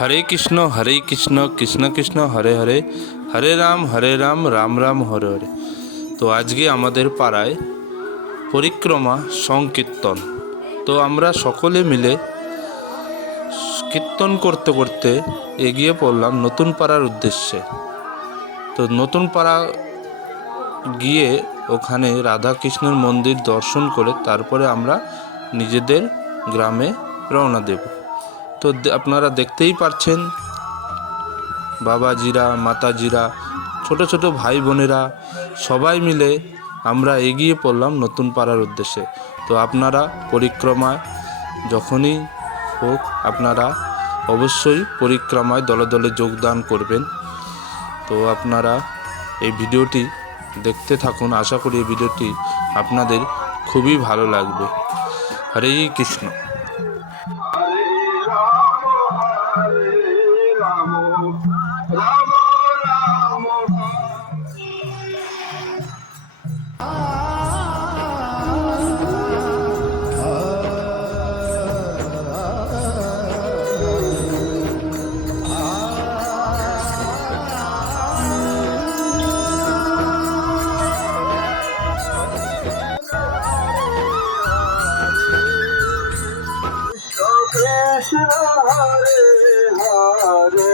হরে কৃষ্ণ হরে কৃষ্ণ কৃষ্ণ কৃষ্ণ, হরে হরে হরে রাম হরে রাম রাম রাম, হরে হরে। তো আজকে আমাদের পাড়ায় পরিক্রমা, সংকীর্তন। তো আমরা সকলে মিলে কীর্তন করতে করতে এগিয়ে পড়লাম নতুন পাড়ার উদ্দেশ্যে। তো নতুন পাড়া গিয়ে ওখানে রাধা কৃষ্ণের মন্দির দর্শন করে তারপরে আমরা নিজেদের গ্রামে রওনা দেব। তো আপনারা দেখতেই পারছেন। বাবাজিরা, মাতাজিরা, ছোট ছোট ভাই বোনেরা সবাই মিলে আমরা এগিয়ে পড়লাম নতুন পাড়ার উদ্দেশ্যে। তো আপনারা পরিক্রমায় যখনই হোক আপনারা অবশ্যই পরিক্রমায় দলে দলে যোগদান করবেন। তো আপনারা এই ভিডিওটি দেখতে থাকুন। আশা করি এই ভিডিওটি আপনাদের খুবই ভালো লাগবে। হরে কৃষ্ণ। Ram Ram Hare Hare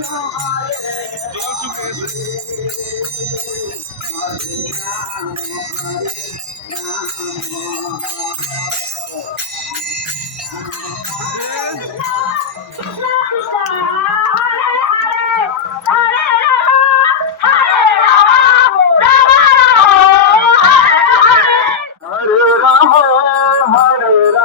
Thank you.